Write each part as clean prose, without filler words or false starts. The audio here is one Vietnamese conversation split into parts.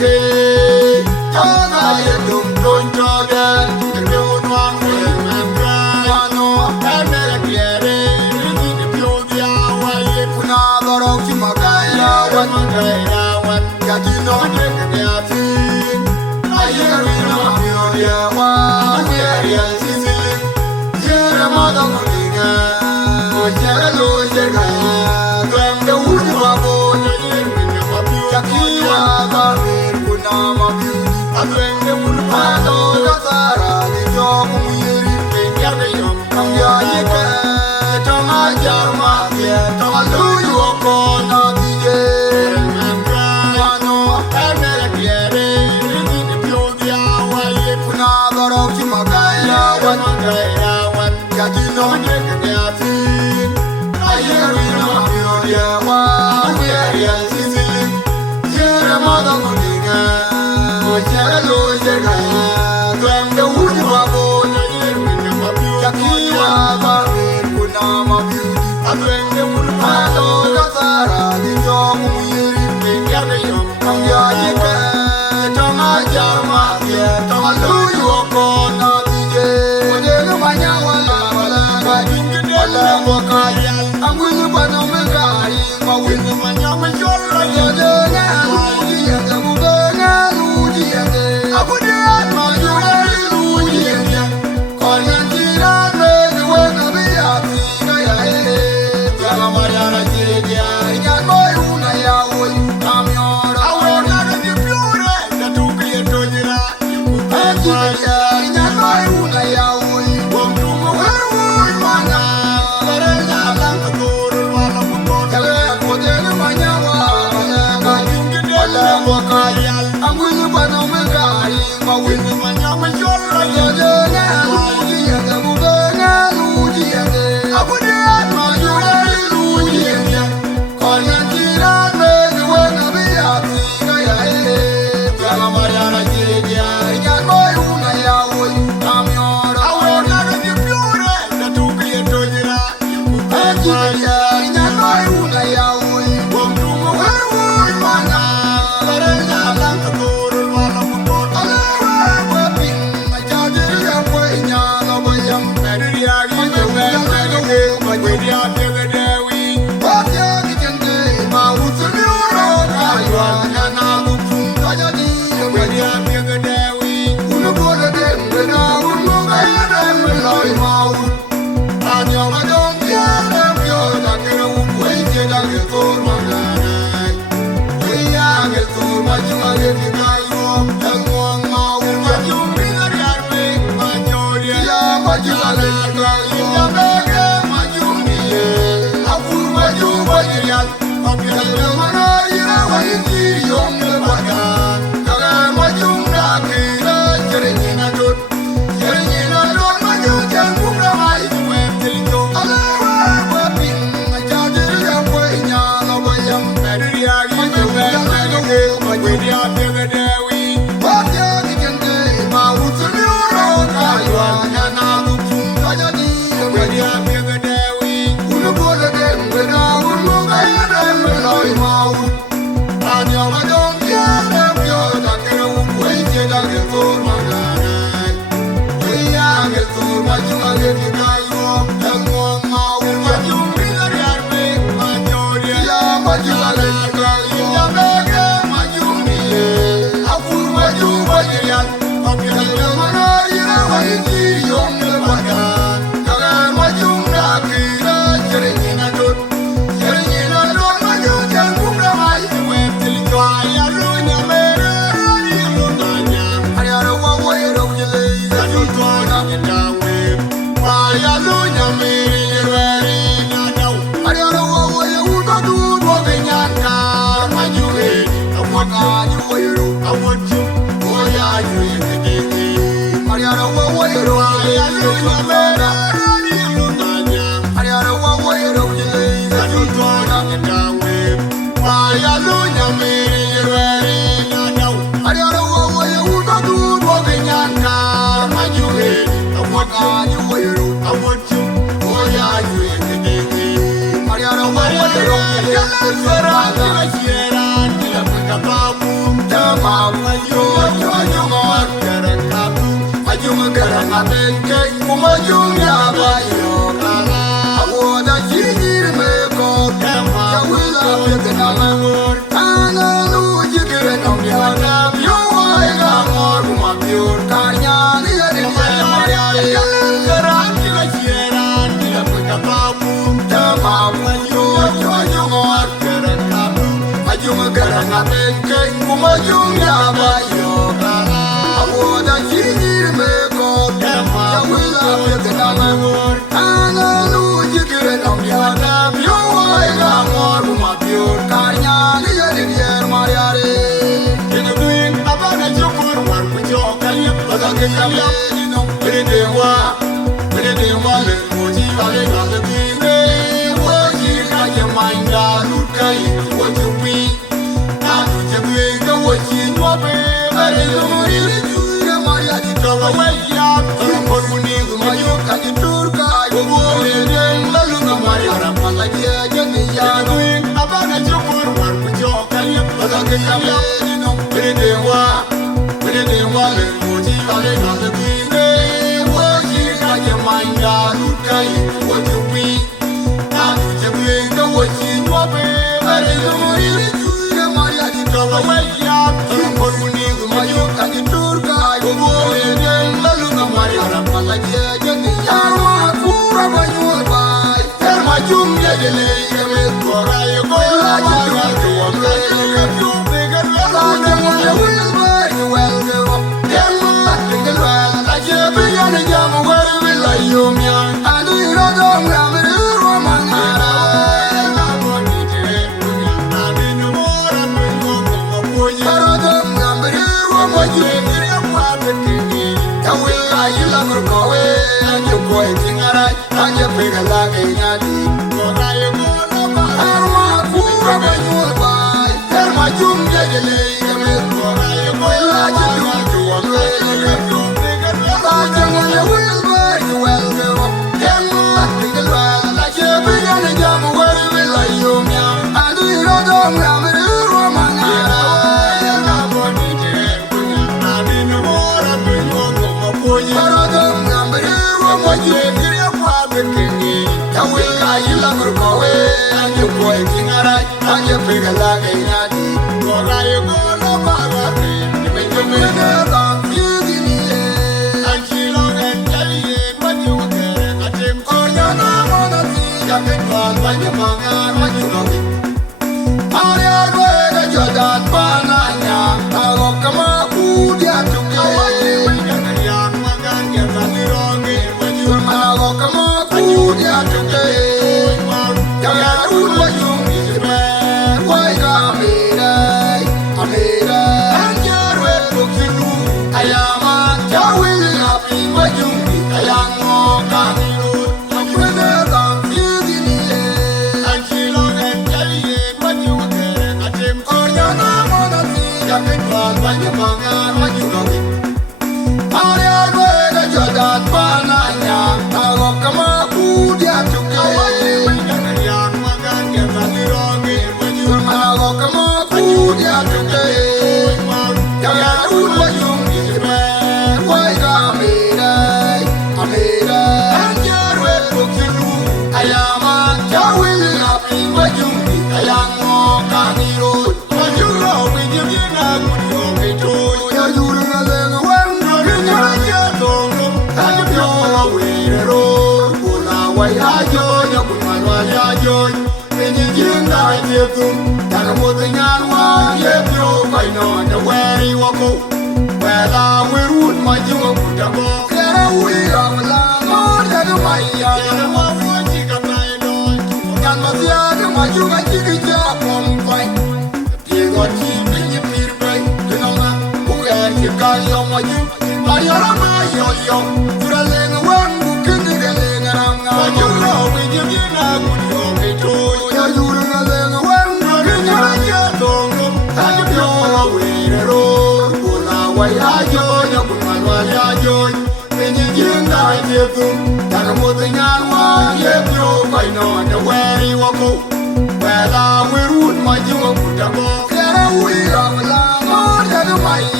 Hey,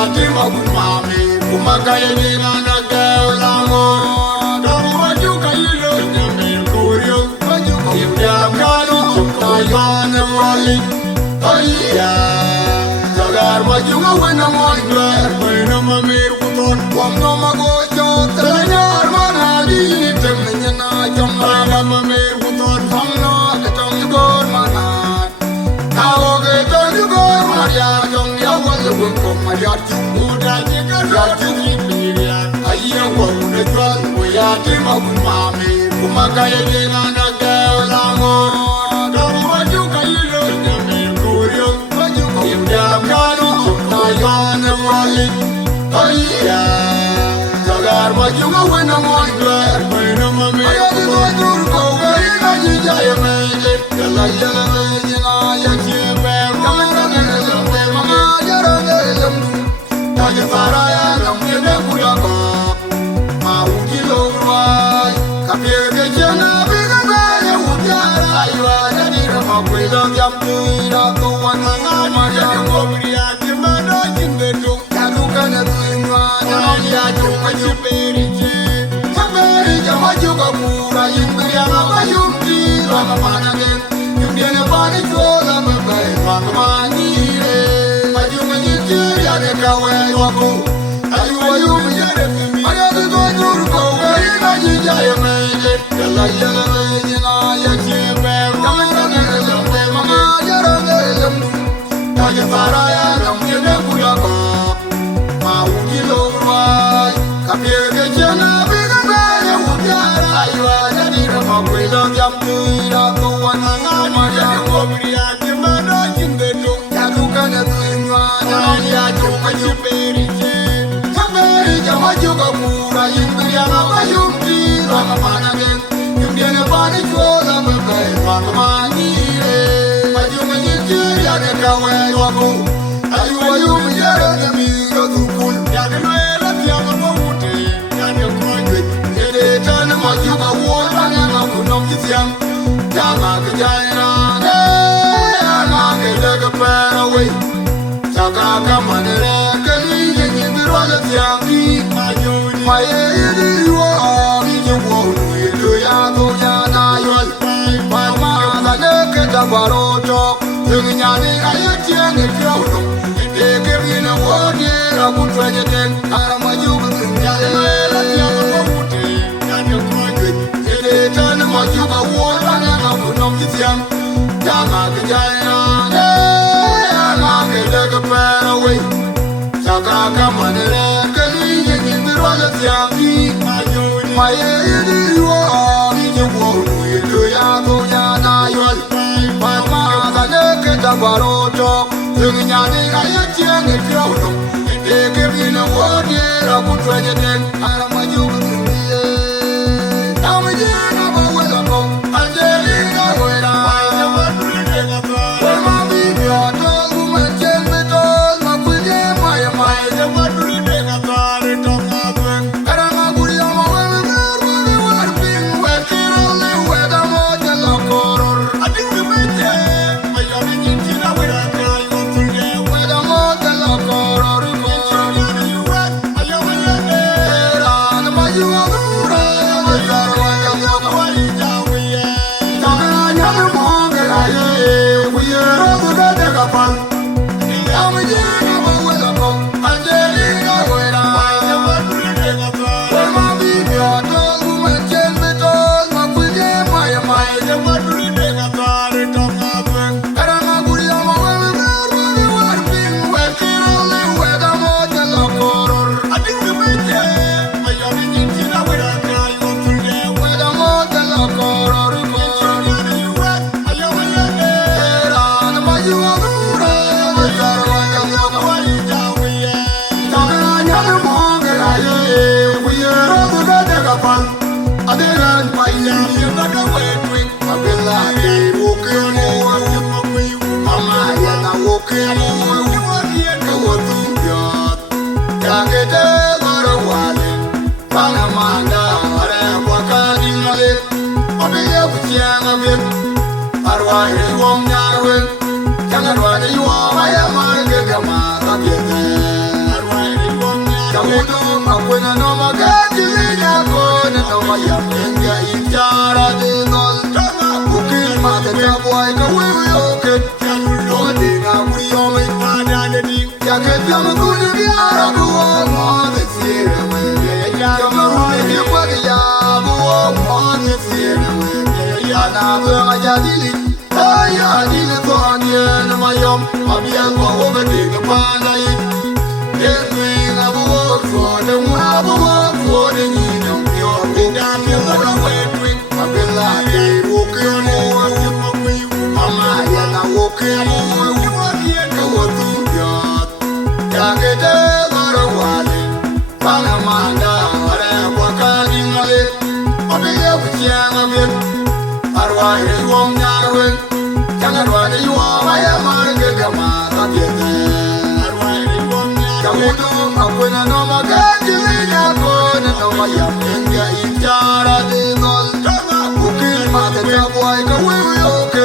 yati magumami kumakaye nina nageulamo Damu majuka yilo nyame kurio Yimya kano chukayane wali Ayya Jagar majuka wena moigler Wena mamir kuton Wamno magojo Tanyar manadi Temenya na jamrala mamir kuton Samno ketong yugor manad Kawo ketong yugor mariar Jong yawal wengkong mariar Uda jikar yati nipirian Ayya wawude jual Wayati magumami Kumakaye dina nageulamo Damu majuka yilo nyame kurio Yimya kano chukayane wali Ayya Jagar majuka wena moigler Wena mamir Ayati dwajur kowe ina jijaye meje Yala yala meje na yachibe Kamera ngelembe Mama jara ngelembu Taje faraya namgene kuyako Maungilo urwai Kapirke jena biga bele ujara Aywa jadira makwila Jamtuira tuwa nanga Maria ngobria Kimado jimbetu Kaduka na tuinwa Nanya chunga juberiche Juberiche majuka kura Yimbiria ngaba yumti Rama managen Yumbiene bani chola Mabai rama manire Majunga jitiri Ane kawe wako Ayuwa yumi jere mimi Ayatu dwajur kowe Ina jijaye meje Yala yala meje na yachibe Kamera ngelembe Mama jara ngelembu Taje faraya namgene kuyako Maungilo urwai Kapirke jena biga bele ujara Aywa jadira makwila Jamtuira tuwa nanga Maria ngobria Kimado jimbetu Kaduka na tuinwa Nanya chunga juberiche Juberiche majuka kura Yimbiria ngaba yumti Rama managen Yumbiene bani chola Mabai rama manire Majunga jitiri Ane kawe wako Ayuwa yumi jere Nyamiyo dhukul Yake nwela Tiyama mwute Yake kronjwe Yede tane majuka Wota nyama kunom jithiam Yama kijayna Yama keleke peraway Chaka kamanere Kali nyingirwa jithiambi Maye yedi yuwa Nije wonu yedu ya dunya na yol Mama zaleke tabaroto Nyani ayatiene kyauno Eke vina wone Rakutwenye ten Aramajubu Nyale la tiama mwute Nyane kronjwe Yede tane majuba Wota nyama kunom jithiam Yama kijayna Yama keleke peraway Chaka kamanere Kali nyingirwa jithiambi Maye yedi yuwa Nije wonu yedu ya dunya na yol Mama zaleke tabaroto Nyani ayatiene kyauno Eke vina wone Rakutwenye ten Aramajubu Nyale Tamijina bawela ko Angelina wera Wema bibi atol Umechen betol Makwije maya maya Karanga guria mawele Wele warping Wekirole weda moja lokoror Weda moja lokoror Era na majuwa dura Wezar waka Takanya monge aye Kuyero duga dega pal Tamijina bawela ko Angelina wera Wema bibi atol Umechen betol Makwije maya maya Karanga guria mawele Wele warping Wekirole weda moja lokoror Weda moja lokoror Era na majuwa dura Wezar waka Takanya monge aye Kuyero duga dega pal Aderan paini Yagada wetwing Abela ade Wokemo Mama yana wokemo Kawotumbiyat Yakete goro wale Bana manda Are wakadi male Obiye kuchianga bim Arwahi wong nyarwen Jangan wani yuwa Maya marge kama Kabyete Akwena no magati linya kona no mayam enga injara de nol tama ukil mata taboy ka wewe oke no dinga kuyo me pada de di ya ke jam kunu di ara buo mo de sire me ya jam me kwa ya buo mo de sire me ya na ga ya dili ya dili to anye na mayam abia ko over de pa na yi Akwena no magati linya kona no mayam enga injara de nol tama ukil mata taboy ka wewe oke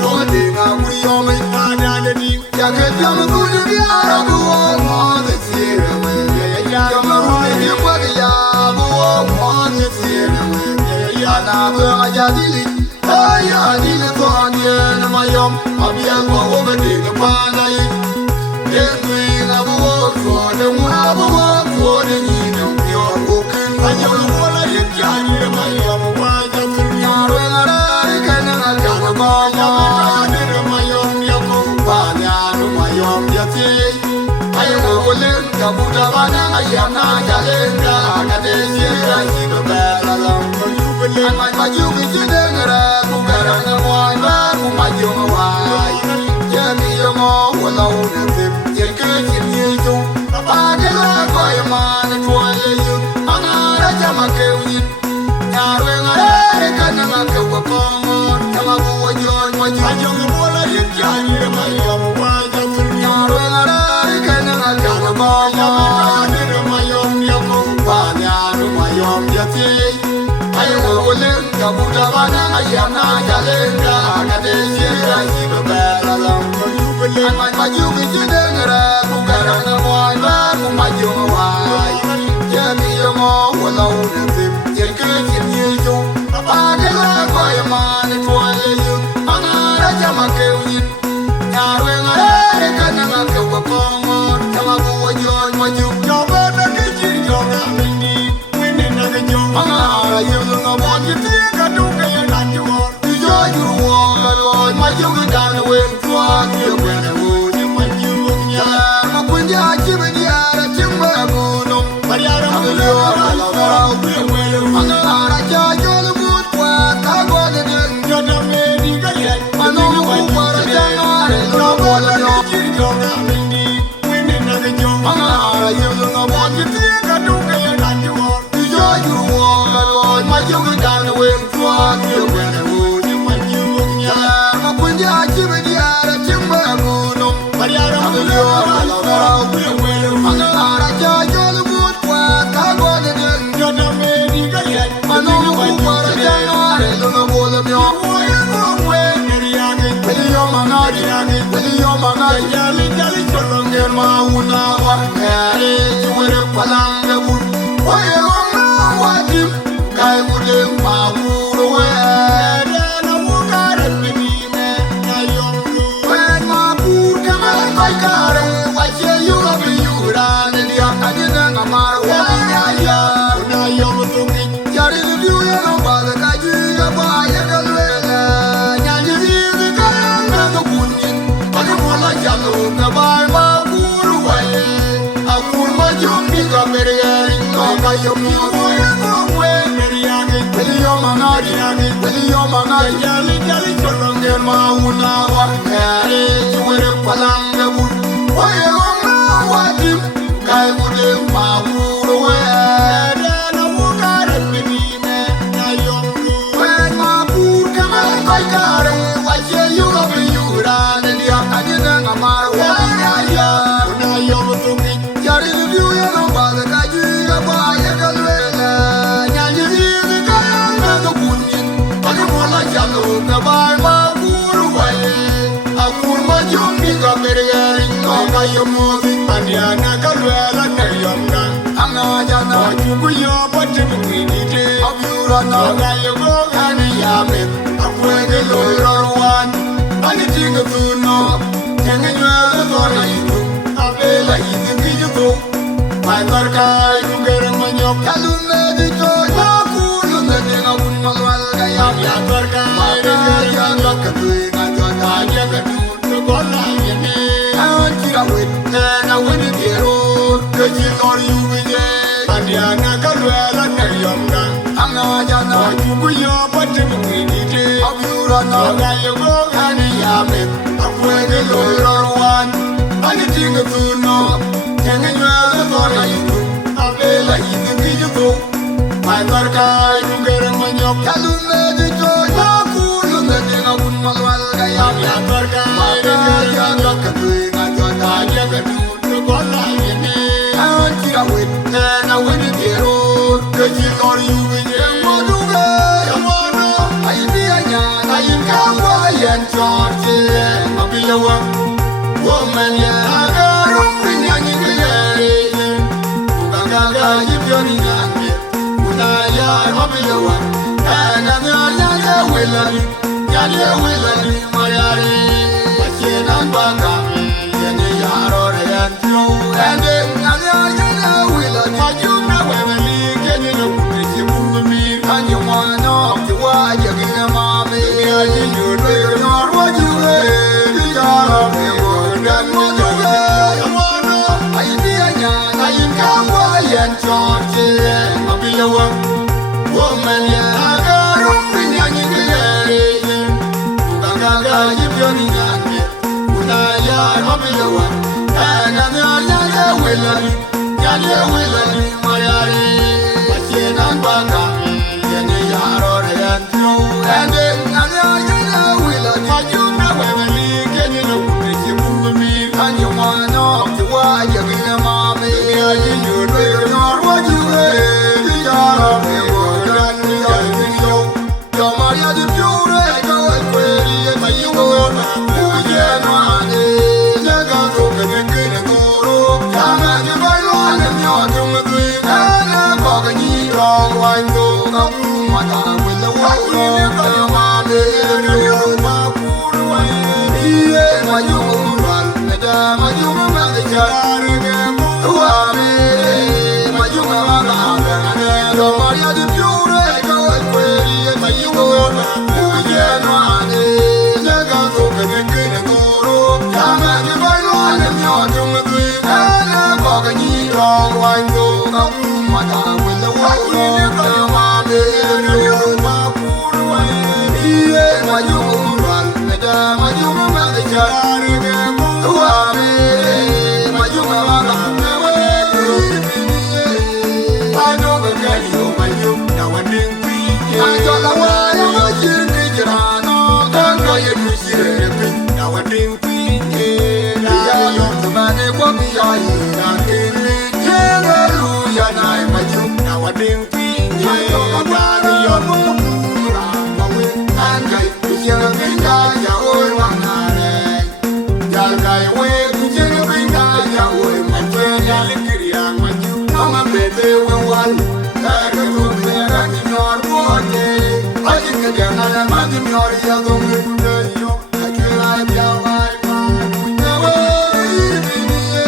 no dinga kuyo me pada de di ya ke jam kunu di ara buo mo de sire me ya jam me kwa ya buo mo de sire me ya na ga ya dili ya dili to anye na mayam abia ko over de pa na yi Anga jana chukuyo pati mwinite Abiurana Gayo gogani yamit Akwege loiraruan Ani tinga tuno Tenga nyuela zona itu Abela hizi kijutu Mai tarka yungereng manyok Kalume dito Yakulu ngedenga unmalwal gayam Ya tarka yungereng manyok Katui ngajota Aja kadun Kola yene Awan kira wit Tena wini kiro Kecil ori uwije Adiana kalwela na yomda Anga jana Chukuyo pati mwinite Abiurana Gayo gogani yamit Akwege loiraruan Ani tinga tuno Tenga nyuela zona itu Abela hizi kijutu Mai tarka yungereng manyok Kalume dito Yakulu ngedenga unmalwal gayam Ya tarka yungereng manyok Katui ngajota Aja kadun Kola yene Awan kira wit Tena wini kiro Kecil ori uwije Maduge Yamono Aini anyan Ain kawa Ayan chorche Mabilawa Woman ya Agarum Binyanyi kaya Gaga yibyoni nyange Unaya mabilawa Tena nyanya welali mayari Asienan bagami Yene yarore yantyo Ende nyanya welali Majumna wemeli Kenye nukunisi mungumir Kanyo mwano Kiwa jagina mame Yaji nyudwe Yorwa juwe Dijara mewo Dan mojuwe Yamano Aini anyan Ain kawa Ayan chorche Mabilawa Woman ya Agarum Binyanyi kaya Gaga yibyoni nyange Unaya mabilawa Tena nyanya welali mayari Asienan bagami Yene yarore yantyo Ende nyanya welali Majumna wemeli Kenye nukunisi mungumir Kanyo mwano Kiwa jagina mame Yaji nyudwe Yorwa juwe Dijara mewo Dan yaji yo Yamaria di piure Kawa kweli Mayugo Ujeno ane Nega zoke Nekine koro Yame di bailo Ane myoto mgui Ene koga nyiro Wango Kamu mata Wile wakini Kayo mame Ene makuru Iye Mayugo Murwal Meda Mayugo Mende Charare Gembo Uwame Mayugo Manga Yamaria di piure Kawa kweli Mayugo Ujeno ane Nega zoke Nekine koro Yame di bailo Ane myoto mgui Ene koga nyiro Wango Kamu mata Wile wakini Kayo mame Ene makuru Iye Mayugo Murwal Meda Mayugo Mende Charare Gembo Uwame Mayugo Manga Adobe Kani Omayu Nawading Pinye Anjola Waya Majirni Jirano Kanka Yedushire Nawading Pinye Yayo Tumane Wabiyayi Nakili Hallelujah Nai Maju Nawading Pinye Wabari Yomu Ramawe Angai Kujenga Pinda Ya Oi Wangare Jalgai We Kujenga Pinda Ya Oi Mantenya Likiriang Maju Nama Bete Wawal Ega Tumbe Rani Nyor Bote Ajin Kajana Ya Madi Nyor Ya Tumbe Kunde Yo Akira Ya Wai Ma Kundewe Ibiniye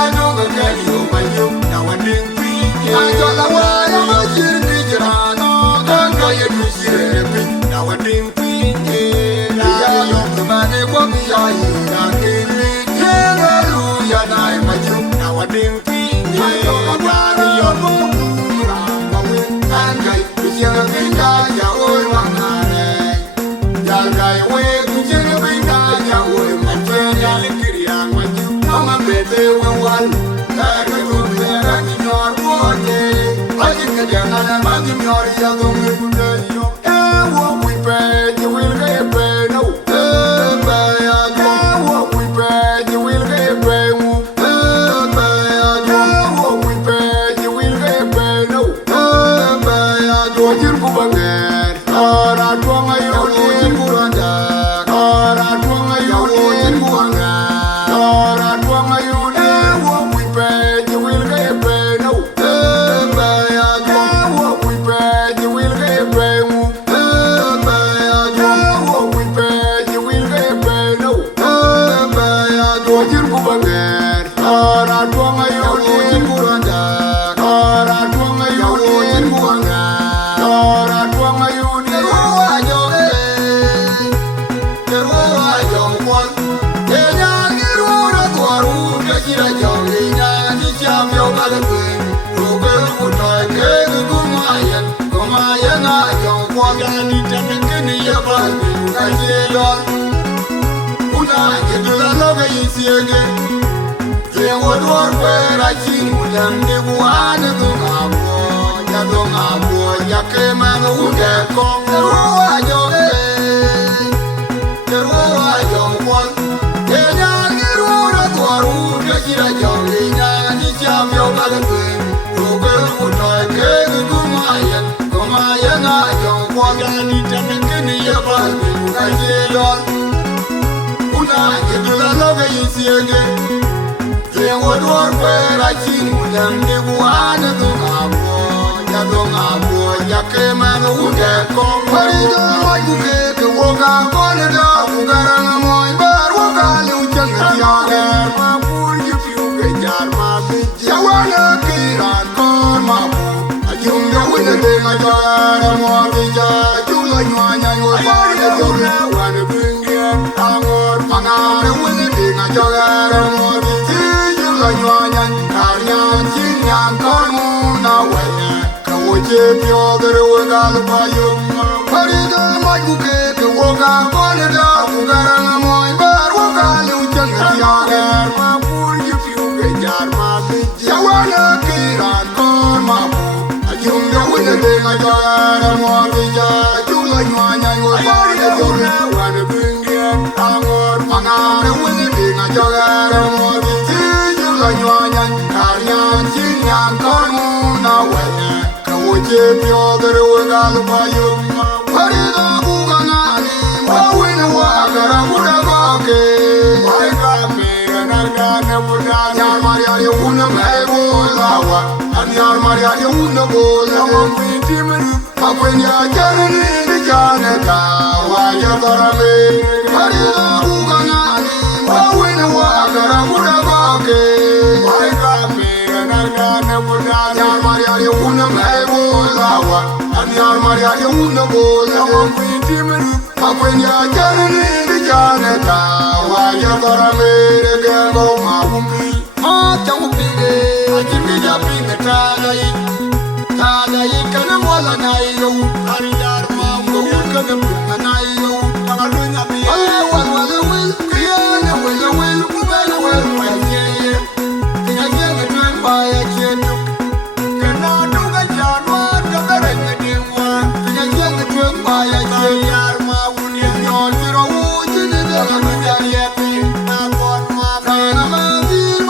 Adoga Kani Omayu Nawading Pinye Anjola Waya Majirni Jirano Kanka Yedushire Nawading Pinye Yayo Tumane Wabiyayi Nakili Hallelujah Nai Maju Nawading Pinye Wabari Yomu Ramawe Angai Kujenga Pinda Ya Oi Wangare Jalgai We Kujenga Pinda Ya Oi Mantenya Likiriang Maju Nama Bete Wawal Ega Tumbe Rani Nyor Bote Ajin Kajana Ya Madi Nyor Ya Tumbe Kunde Yo Ewo Wipe You will get paid No Ebe Ya Jo Ewo Wipe You will get paid Ebe Ya Jo Ewo Wipe You will get paid No Ebe Ya Jo Jirku Banger Ora Tuanga Yoni Jirku Randa Ora Tuanga Yoni Jirku Banger Ora Tuanga Yoni Ewo Wipe You will get paid No ner ora tuanga yodin buranda ora tuanga yodin buranda ora tuanga yodin wajo wajo kwal enya ngirura kwaru kira jawlinya ni chamyo kalwe roge kutoy ke gumayen ajo kwal ni tamkini yabal kajilol una kedula loge yisiege Wadwar wera chingulam ni buane Dunga po ya keman ude kong Ruwa joge Ruwa jongwal Enya ngirura dwaru Kajira jawlinya ni chamyo kalwe Ruge kutoy kege gumayen na jongwal Ni tamikini yabal kajilol Una kedula loge yisiege Wadwar wera chingulam ni buane Dunga po ya keman ude kong Marido wajuke ke woga kone da Bugarang moy bar woga luchang tiage Mapur jipiu ke jar mapit Yawana kiran kon mapu Ajung ya wina denga jara mwabija Jula nyuanya nyua pari jore Wane pingien angor Pangare wina denga jara mwabija Jula nyuanya karyan chinyan kormuna wene Kawoche piodere woga lupayum Marido wajuke ke woga kone da Bugarang moy bar woga luchang tiage Mapur jipiu ke jar mapit Yawana kiran kon mapu Ajunga wina denga jara mwabija Jula nyuanya nyua pari jore Wane pingien angor Pangare wina denga jara mwabija Jula nyuanya karyan chinyan kormuna wene Kawoche piodere woga lupayum Marido bugangani wawina wakara muda goke Waika mira nargane muda Nyar mariari una mebo lawa Anyar mariari una bola Mwiti meri Makwenya janani ni janeta Waya karame Marido bugangani wawina wakara muda goke Waika mira nargane muda Nyar mariari una mebo lawa Anyar mariari una bola Mwiti meri Makwenya janani ni janeta Waya karame Gengo mawumbi Machawupige Ajimija pinga Tagayi kana mwala na iyo Haridar mambo kana pinga na iyo Tagalunya biye Wala wil Kiyana wala wil Kubana wil Wajeye Tingajenga twemba ya chetu Kana duga jarwa Kagaranya dingwa Tingajenga twemba ya chetu Yar mawuni Nyon jiro uji Nidega nuja yepi Nakon mawuni Kana mazir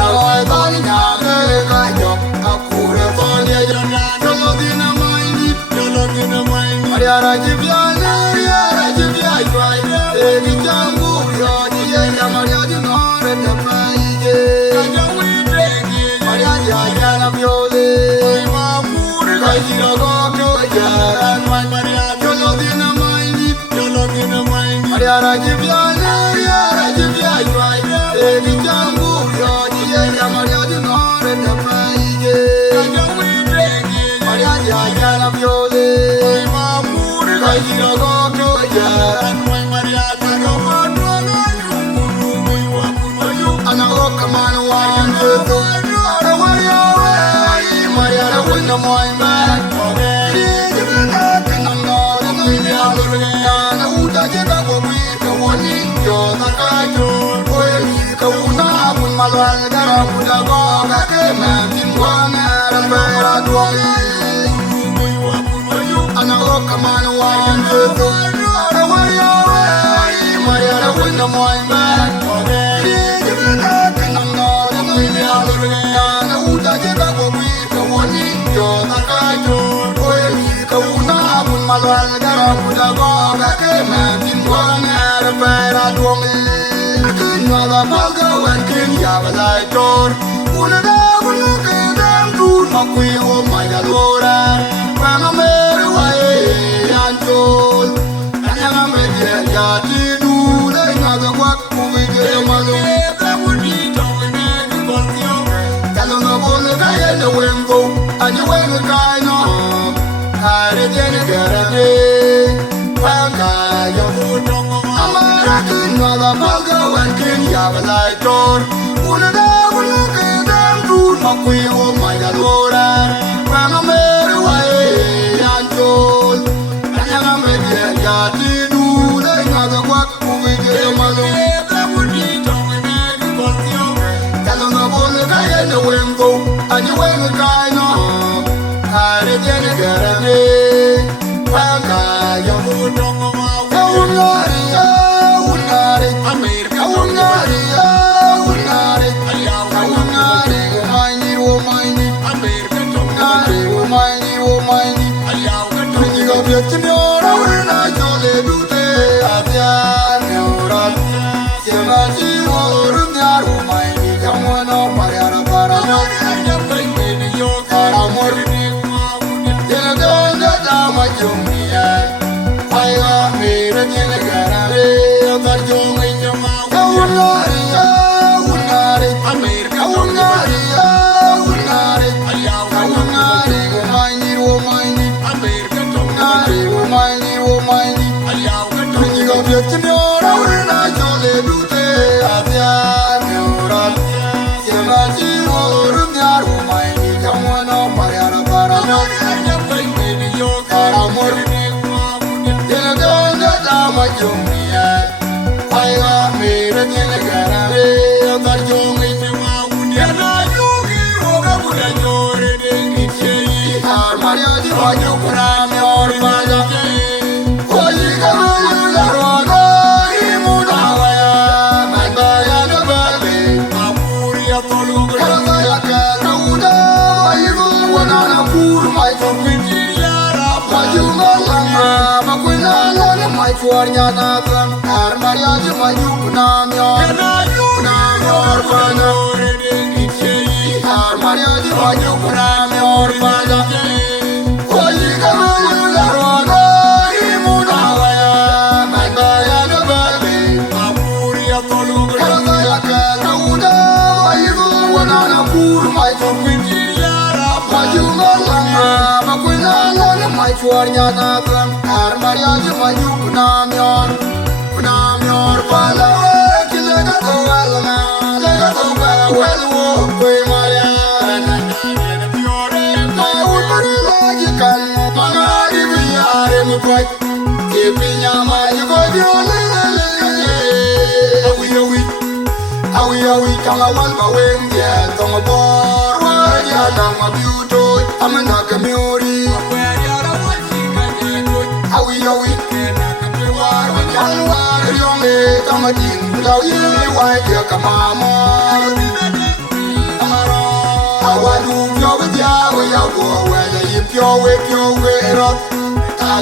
Come on,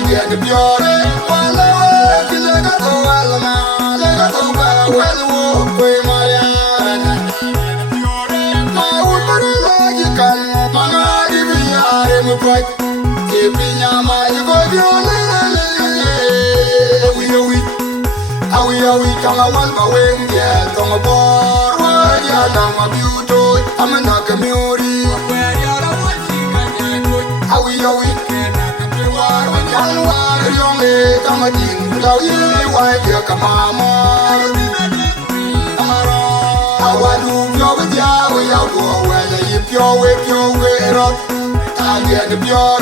get the pure. While I work, you let go well, man. Let go well, walk with my yard. I would put it like you can. Man, I give me a rim of fight. Keep in your mind, you go to your we come a one by way, yeah, come aboard, yeah, down my beauty, I'm a knock a beauty. How we can young lady, come a thing, how you white, yeah, come on. How I do your with ya, we are go where you pure way, up. I get the pure,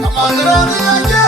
Come on,